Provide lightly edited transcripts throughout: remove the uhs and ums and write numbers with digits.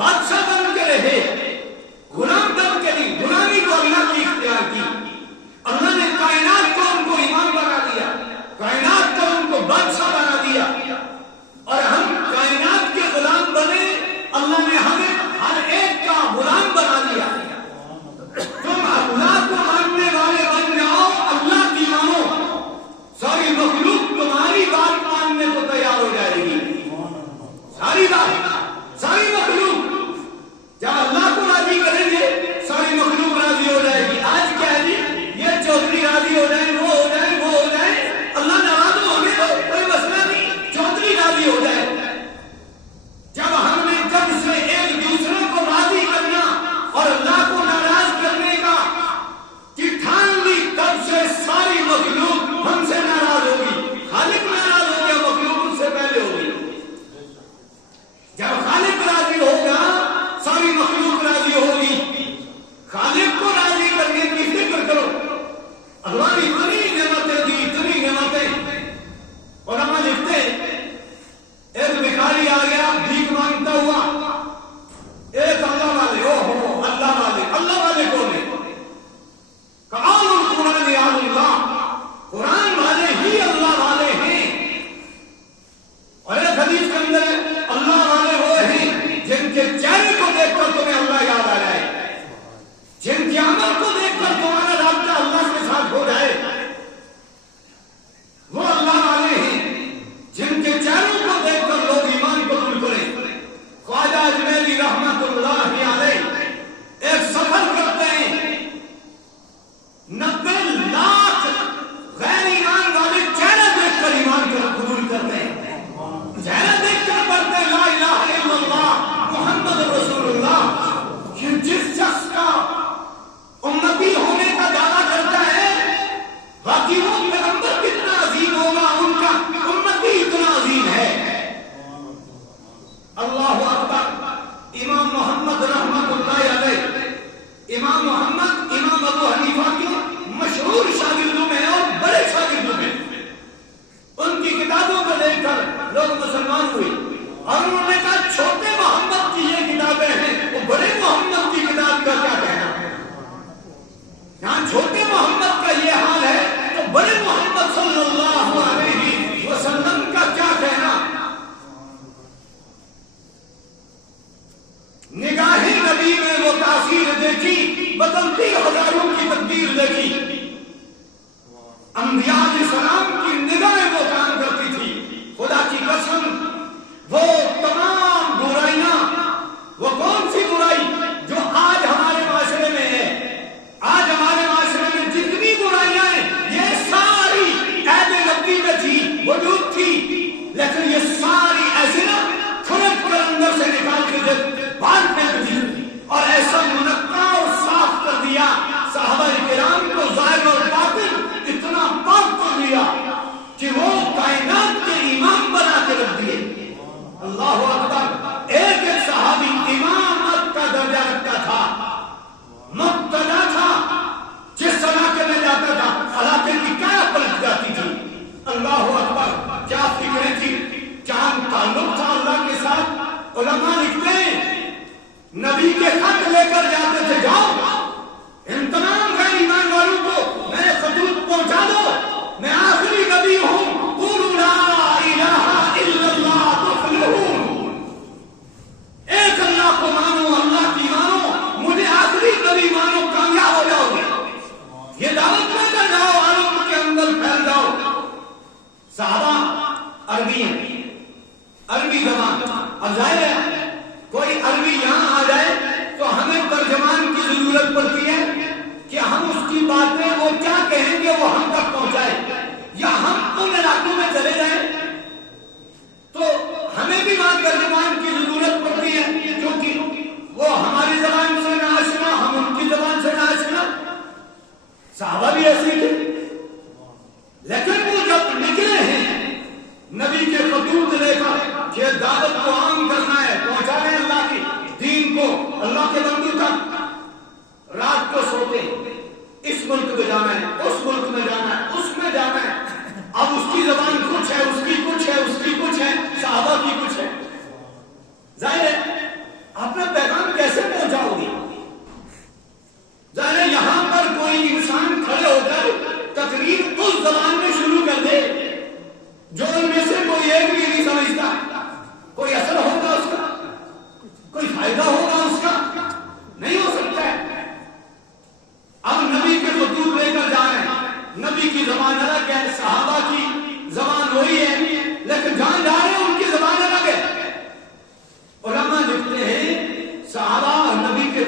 بادشاہ بن کے رہے، غلام بن کے نہیں، غلامی کو اللہ کی اختیار کی. اللہ نے کائنات کو ان کو امام بنا دیا، کائنات کو ان کو بادشاہ بنا دیا، اور ہم کائنات کے غلام بنے. اللہ نے ہمیں ہر ایک کا غلام بنا دیا. تم اللہ کو ماننے والے بن جاؤ، اللہ کی مانو، ساری مخلوق تمہاری بات ماننے کو تیار ہو جائے گی. ساری بات، ساری مخلوق جب اللہ کو راضی کریں گے ساری مخلوق راضی ہو جائے گی. آج کیا ہے جی، یہ چودھری راضی ہو جائیں، وہ ہو جائیں، وہ ہو جائیں، اللہ ناراض ہو گئے تو کوئی مسئلہ نہیں، چودھری راضی ہو جائے. جب ہم نے جب سے ایک دوسرے کو راضی کرنا اور اللہ کو ناراض کرنے کا ٹھان لی، تب سے ساری مخلوق ہم سے ناراض ہوگی. خالق ناراض ہو گیا، مخلوق ان سے پہلے ہوگی. جب خالق راضی ہوگا ساری مخلوق راضی ہوگی. خالق کو راضی کرنے کی فکر کرو. اللہ نے اتنی نعمتیں دی، اتنی نعمتیں. علماء لکھتے ایک بھکاری آ گیا بھیک مانگتا ہوا، ایک اللہ والے، او ہو اللہ والے، اللہ والے کون ہیں؟ قرآن القرآن یا اللہ، قرآن والے ہی اللہ والے ہیں. اور ایک حدیث کے اندر ہے اللہ والے وہ ہیں جن کے چہرے کو دیکھ کر تمہیں اللہ یاد آ جائے، جن کے عمل کو دیکھ کر تمہارا رابطہ اللہ کے ساتھ ہو جائے. وہ اللہ والے ہیں جن کے چہروں کو دیکھ کر لوگ ایمان قبول کریں. خواجہ اجمیری رحمت اللہ علیہ ایک سفر کرتے ہیں، 90 لاکھ غیر ایمان والے چہرہ دیکھ کر ایمان قبول کرتے ہیں. چہرہ دیکھ کر پڑھتے ہیں لا الہ الا اللہ محمد رسول اللہ. جس شخص کا امتی ہونے کا دعویٰ کرتا ہے، باقی وہ پیغمبر کتنا عظیم ہوگا، ان کا امتی اتنا عظیم ہے. اللہ اکبر. امام محمد رحمت اللہ علیہ، امام محمد امام ابو حنیفہ کے مشہور شاگردوں میں اور بڑے شاگردوں میں. ان کی کتابوں کو دیکھ کر لوگ مسلمان ہوئے، اور انہوں نے کہا چھوٹے محمد کی یہ کتابیں ہیں، وہ بڑے محمد کی کتاب کا کیا کہنا؟ یہاں چھوٹے محمد کا یہ حال ہے تو بڑے محمد صلی اللہ علیہ وسلم کا کیا کہنا؟ نگاہ نبی میں وہ تاثیر دیکھی، بدلتی ہزاروں کی تقدیر دیکھی. انبیاء علیہ السلام کی نگاہیں وہ کام کرتی تھی. خدا کی قسم وہ تمام برائیاں، وہ کون سی برائی جو آج ہمارے معاشرے میں ہے، آج ہمارے معاشرے میں جتنی برائیاں ہیں یہ ساری عہد نبوی میں تھی، وجود تھی، لیکن یہ ساری ایسے نا کھرچ کر اندر سے نکال کے باہر پھینک دی اور ایسا منقع اور صاف کر دیا. صحابہ کرام کو ظاہر اور باطن اتنا پاک کر دیا کہ وہ کائنات کے امام بنا کے رکھ دیے. اللہ اکبر. ایک ایک صحابی امامت کا درجہ رکھتا تھا، مقتدا تھا. جس علاقے میں جاتا تھا علاقے کی کیا پلٹ جاتی تھی. اللہ اکبر. کیا فکریں تھی، کیا تعلق تھا اللہ کے ساتھ. علماء لکھتے ہیں نبی کے خط لے کر جاتے تھے، جاؤ ان تمام غیر ایمان والوں کو میرے خطوط پہنچا دو، میں آخری نبی ہوں. قولوا لا الہ الا اللہ تفلحون. ایک اللہ کو مانو، اللہ کی مانو، مجھے آخری نبی مانو، کامیاب ہو جاؤ گے. یہ دعوت لے کر جاؤ، عالم کے اندر پھیل جاؤ. صحابہ عربی ہیں، عربی زبان. اب ظاہر ہے کوئی عربی یہاں آ جائے تو ہمیں ترجمان کی ضرورت پڑتی ہے کہ ہم اس کی باتیں وہ کیا کہیں گے وہ ہم تک پہنچائے، یا ہم ان علاقوں میں چلے جائیں تو ہمیں بھی وہاں ترجمان کی ضرورت پڑتی ہے، کیونکہ وہ ہماری زبان سے نہ آشنا، ہم ان کی زبان سے نہ آشنا. صحابہ بھی ایسے تھے، لیکن وہ جب نکلے ہیں نبی کے خطوط لے کر کہ دعوت کو عام کرنا ہے، پہنچانا ہے اللہ کی دین کو اللہ کے بندوں تک. رات کو سوتے اس ملک میں جانا ہے، اس ملک میں جانا ہے، اس میں جانا ہے. اب اس کی زبان کچھ ہے، اس کی کچھ ہے، اس کی کچھ ہے. صحابہ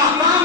ahkam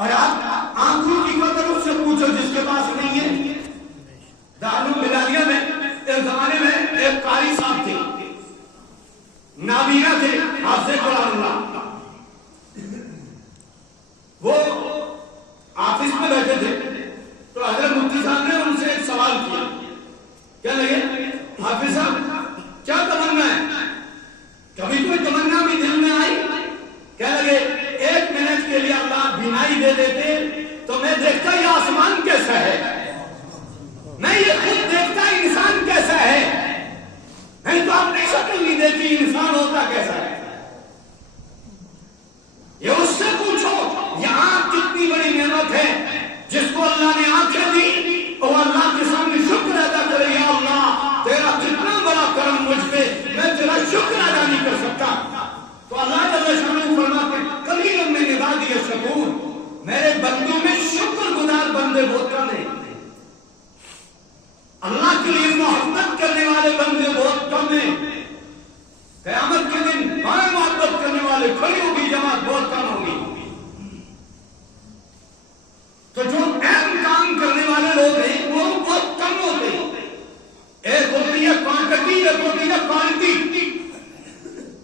اور آپ آنکھوں کی قدر اس سے پوچھو جس کے پاس نہیں ہے. دارالعلوم مداریہ میں ایک زمانے میں ایک قاری صاحب تھے, نابینا تھے, حافظ قرآن اللہ. وہ آفس میں بیٹھے تھے تو حضرت مفتی صاحب نے ان سے ایک سوال کیا. کیا لگے حافظ صاحب کیا تمنا ہے؟ کبھی کوئی تمنا بھی دل میں آئی؟ کیا لگے 1 منٹ کے لیے اللہ بینائی دے دیتے تو میں دیکھتا یہ آسمان کیسا ہے, میں یہ خود دیکھتا انسان کیسا ہے, نہیں تو آپ نے شکل نہیں دیکھی انسان ہوتا کیسا ہے. یہ اس سے پوچھو یہ آنکھ کتنی بڑی نعمت ہے جس کو اللہ نے آنکھیں دی, اور اللہ کے سامنے شکر ادا کرے, یا اللہ تیرا کتنا بڑا کرم مجھ پہ, میں تیرا شکر ادا نہیں کر سکتا. تو اللہ جل شانہ فرماتے ہیں قلیل من عبادی الشکور, میرے بندوں میں شکر گزار بندے بہت کم ہیں. اللہ کے لیے محبت کرنے والے بندے بہت کم ہیں. قیامت کے دن بائیں محبت کرنے والے کھڑی ہوگی جماعت بہت کم ہوگی. تو جو اہم کام کرنے والے لوگ ہیں وہ بہت کم ہوتے ہیں. ایک ہوتی ہے کوانٹٹی, ایک ہوتی ہے کوالٹی.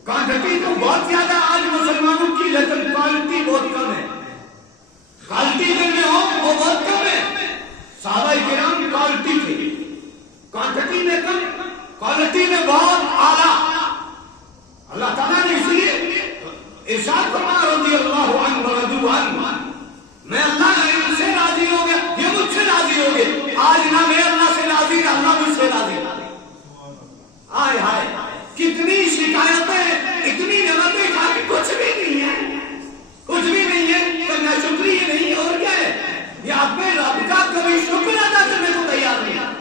کوانٹٹی تو بہت زیادہ آج مسلمانوں کی, لیکن کوالٹی بہت کم ہے. کوالٹی میں ہو وہ بہت کم ہے. صحابہ کرام کوالٹی تھے, کوانٹٹی میں کم, کوالٹی میں بہت اعلیٰ. اللہ تعالیٰ نے اس لیے ارشاد فرمایا رضی اللہ عنہ ورضوا عنہ, میں اللہ ان سے راضی ہو گیا, یہ مجھ سے راضی ہو گئے. آج نہ میں اللہ سے راضی نہ اللہ مجھ سے راضی. ہائے ہائے کتنی شکایتیں, اتنی نعمتیں کھا کے کچھ بھی نہیں ہے, کچھ بھی نہیں ہے تو نہ شکری نہیں. اور کیا ہے یہ اپنے رب کا کبھی شکر ادا کرنے کو تیار نہیں.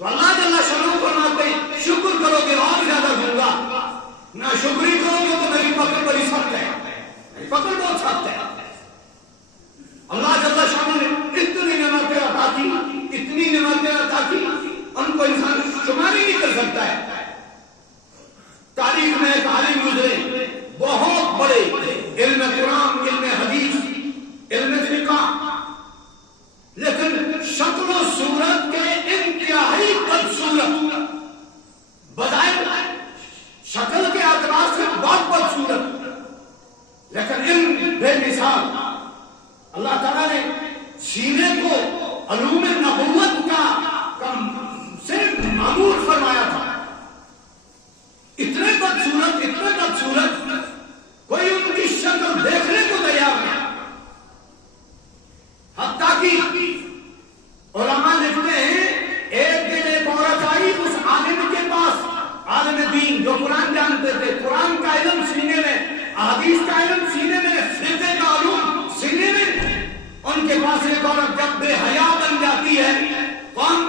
تو اللہ جل شانہ فرماتے ہیں شکر کرو گے اور زیادہ دوں گا, نہ شکری کرو گے تو میری پکڑ بڑی سخت ہے, میری پکڑ بہت سخت ہے. اللہ جل شانہ نے اتنی نعمتیں عطا کی, اتنی نعمتیں عطا کی, ان کو انسان شمار ہی نہیں کر سکتا ہے. تاریخ میں ایک عالم گزرے بہت بڑے, علم قرآن, علم حدیث, علم فقہ, لیکن شکل و صورت کے انتہائی بدصورت, بظاہر شکل کے اعتبار سے بہت بدصورت, لیکن علم بے مثال. اللہ تعالیٰ نے سینے کو علوم نبوت کا سے معمور فرمایا تھا. اتنے بدصورت, اتنے بدصورت, کوئی ان کی شکل دیکھنے کو تیار نہیں. حتیٰ کہ علماء لکھتے ہیں ایک دن ایک عورت آئی اس عالم کے پاس, عالم دین جو قرآن جانتے تھے, قرآن کا علم سینے میں, حدیث کا علم سینے میں, فقہ کا علوم سینے میں. ان کے پاس ایک عورت جب بے حیا بن جاتی ہے, کون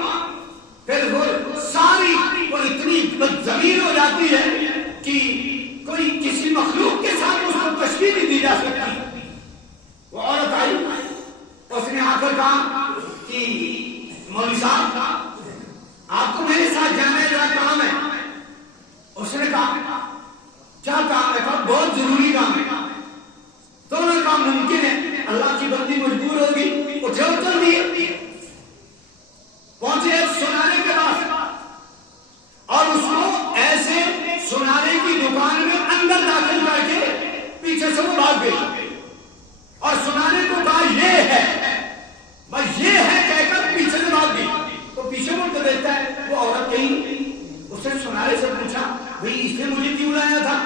پھر وہ ساری وہ اتنی بدضمیر ہو جاتی ہے کہ کوئی کسی مخلوق کے ساتھ اس کو تشبیہ نہیں دی جا سکتی. وہ عورت آئی, اس نے آ کر کہا کہ مولوی صاحب آپ کو میرے ساتھ جانا ہے, ذرا کام ہے. اس نے کہا کیا کام ہے؟ کہا بہت ضروری کام ہے. تو انہوں نے کہا ممکن ہے, اللہ کی بندی مجبور ہوگی, اٹھے اور چل دیے. پہنچے ایک سنانے کے پاس, اور اس کو ایسے سنانے کی دکان میں اندر داخل کر کے پیچھے سے وہ بھاگ گئی, اور سنانے کو کہا یہ ہے, بس یہ ہے کہہ کر پیچھے سے بھاگ گئی. تو پیچھے مڑ کے دیکھتا ہے وہ عورت کہیں. اس نے سنارے سے پوچھا بھئی اس نے مجھے کیوں لایا تھا,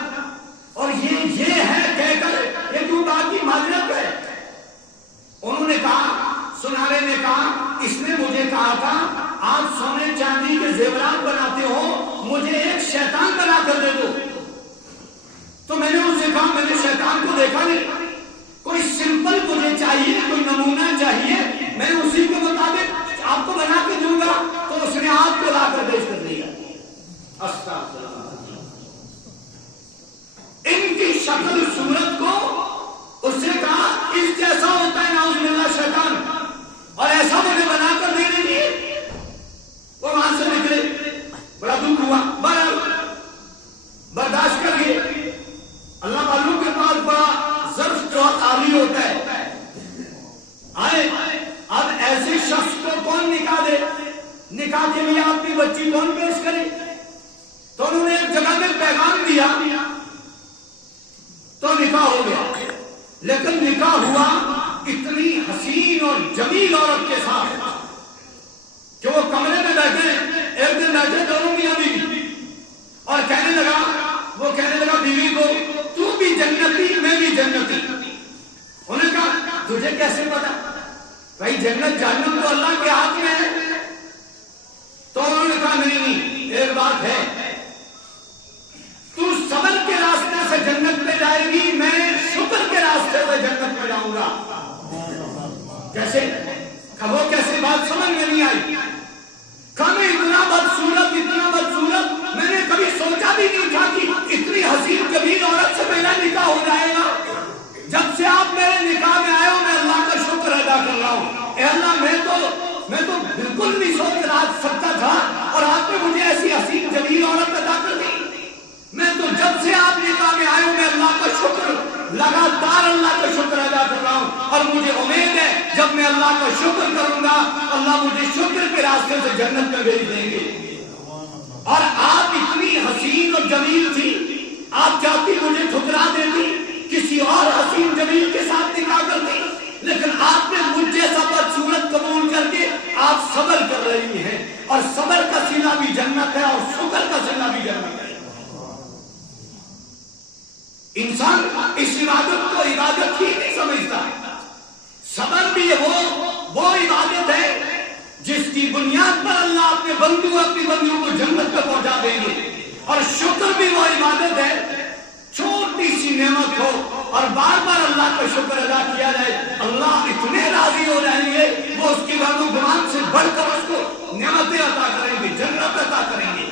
اور یہ ہے کہہ کر یہ کیوں بات کی معذرت ہے. انہوں نے کہا, سنارے نے کہا اس نے مجھے کہا تھا آپ سونے چاندی کے زیورات بناتے ہو, مجھے ایک شیطان بنا کر دے دو. تو میں نے ان سے کہا میں نے شیطان کو دیکھا نہیں, کوئی سمپل مجھے چاہیے, کوئی نمونہ چاہیے, میں اسی کے مطابق آپ کو بنا کے دوں گا. تو اس نے آپ کو لا کر پیش کر دیا. استغفر اللہ. ان کی شکل صورت کو اس نے کہا اس جیسا ہوتا ہے نعوذ باللہ شیطان, اور ایسا مجھے بنا کر دے دیجیے. وہ وہاں سے نکلے, بڑا دکھ ہوا, برداشت کر لیے. اللہ والوں کے پاس بڑا ظرف جو خالی ہوتا ہے لیکن نکاح ہوا اتنی حسین اور جمیل عورت کے ساتھ کہ وہ کمرے میں بیٹھے، ایک دن بیٹھے دونوں میاں بیوی، اور کہنے لگا بیوی کو تو بھی جنتی میں بھی جنتی۔ انہوں نے کہا تجھے کیسے پتا؟ بھائی جنت جہنم تو اللہ کے ہاتھ میں ہے۔ تو انہوں نے کہا نہیں، ایک بات ہے، تو صبر کے راستے سے جنت میں جائے گی، میں شکر کے راستے سے جنت میں جاؤں گا۔ کیسے؟ وہ کیسے بات سمجھ میں نہیں آئی۔ کھانے اتنا بدصورت میں نے کبھی سوچا بھی نہیں تھا کہ اتنی حسین جمیل عورت سے میرا نکاح ہو جائے گا۔ جب سے آپ میرے نکاح میں آئے ہو میں اللہ کا شکر ادا کر رہا ہوں۔ اے اللہ میں تو بالکل نہیں سوچ رہا سکتا تھا، اور آپ نے مجھے ایسی حسین جمیل عورت ادا کر دی۔ میں تو جب سے آپ نکاح میں آئے ہوں میں اللہ کا شکر لگاتار اللہ کا شکر ادا کر رہا ہوں، اور مجھے امید ہے جب میں اللہ کا شکر کروں گا اللہ مجھے شکر کے راستے سے جنت میں بھیج دیں گے۔ اور آپ اتنی حسین اور جمیل تھی، آپ چاہتی مجھے ٹھکرا دیتی، کسی اور حسین جمیل کے ساتھ نکاح کرتی، لیکن آپ نے مجھ جیسا بدصورت قبول کر کے آپ صبر کر رہی ہیں، اور صبر کا صلہ بھی جنت ہے اور شکر کا صلہ بھی جنت ہے۔ انسان اس عبادت کو عبادت ہی نہیں سمجھتا۔ صبر بھی وہ عبادت ہے جس کی بنیاد پر اللہ اپنی بندیوں کو جنت میں پہنچا دیں گے، اور شکر بھی وہ عبادت ہے، چھوٹی سی نعمت ہو اور بار بار اللہ کا شکر ادا کیا جائے، اللہ اتنے راضی ہو جائیں گے وہ اس کی گمان سے بڑھ کر اس کو نعمتیں عطا کریں گے، جنت عطا کریں گے۔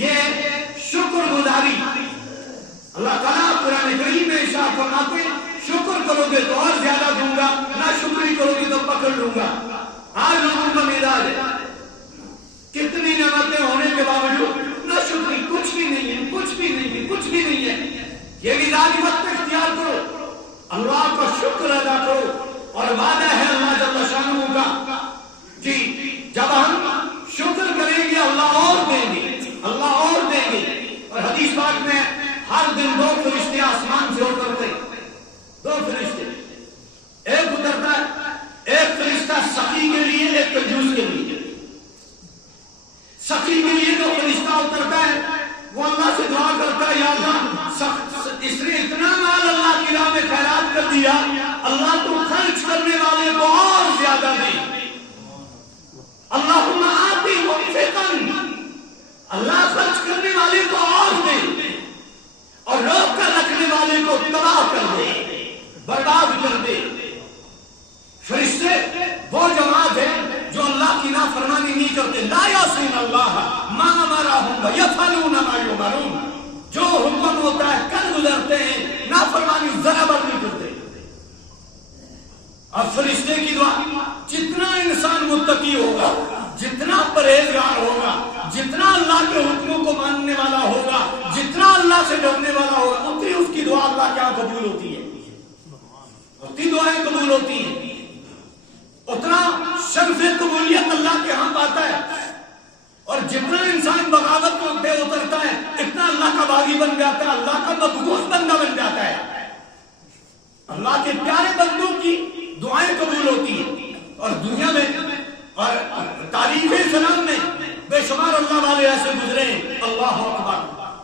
یہ شکر گزاری اللہ تعالیٰ قرآن کریم میں ارشاد فرماتے ہیں شکر کرو گے تو اور زیادہ دوں گا، نہ شکری کرو گے تو پکڑ لوں گا۔ آج لوگوں کا مزاج ہے کتنی نعمتیں ہونے کے باوجود نہ شکری، کچھ بھی نہیں ہے، کچھ بھی نہیں ہے، کچھ بھی نہیں ہے۔ یہ مزاج وقت اختیار کرو، اللہ کا شکر ادا کرو، اور وعدہ ہے اللہ جل شانہ کا جی جب ہم شکر کریں گے اللہ اور دیں گے، اللہ اور دیں گے۔ اور حدیث پاک میں ہر دن 2 فرشتے آسمان سے اترتے، 2 فرشتے، ایک اترتا ہے، ایک فرشتہ سخی کے لیے، ایک کنجوس کے لیے۔ سخی کے لیے جو فرشتہ اترتا ہے وہ اللہ سے دعا کرتا ہے، یا اللہ اس نے اتنا مال اللہ کی راہ میں خیرات کر دیا، اللہ تو خرچ کرنے والے کو اور زیادہ دے، اللہم آتی منفقا، اللہ خرچ کرنے والے کو اور دے، اور روک کر رکھنے والے کو تباہ کر دے، برباد کر دے۔ فرشتے وہ جماعت ہے جو اللہ کی نافرمانی نہیں کرتے، لا یعصون اللہ ما امرهم ویفعلون ما یؤمرون، جو حکم ہوتا ہے کر گزرتے ہیں، نافرمانی ذرا بر نہیں کرتے۔ اب فرشتے کی دعا، جتنا انسان متقی ہوگا، جتنا پرہیزگار ہوگا، جتنا اللہ کے حکموں کو ماننے والا ہوگا، جتنا اللہ سے ڈرنے والا ہوگا، اتنی اس کی دعا اللہ کے یہاں قبول ہوتی ہے، اتنی دعائیں قبول ہوتی ہیں، اتنا شرف قبولیت اللہ کے ہاں پاتا ہے۔ اور جتنا انسان بغاوت پہ اترتا ہے اتنا اللہ کا باغی بن جاتا ہے، اللہ کا مقبول بندہ بن جاتا ہے، اللہ کے پیارے بندوں کی دعائیں قبول ہوتی ہیں۔ اور دنیا میں اور تاریخ اسلام میں بے شمار اللہ والے ایسے گزرے ہیں، اللہ اکبر،